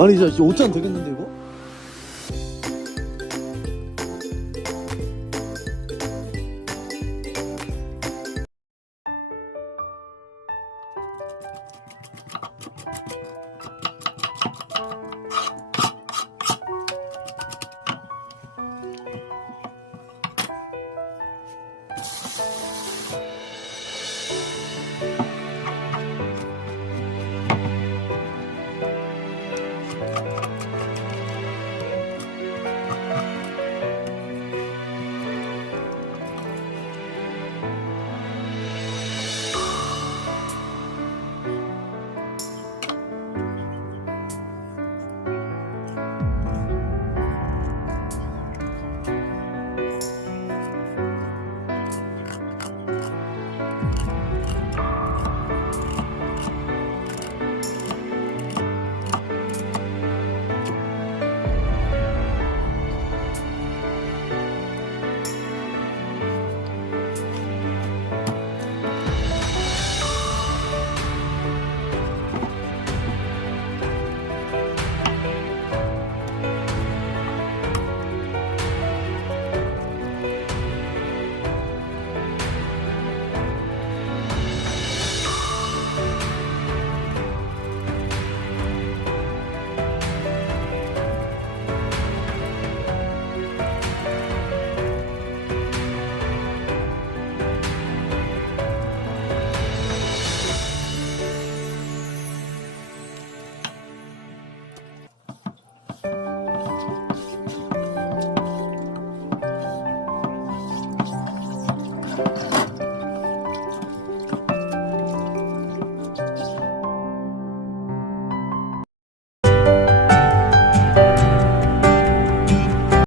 아니, 진짜 옷장 되겠는데.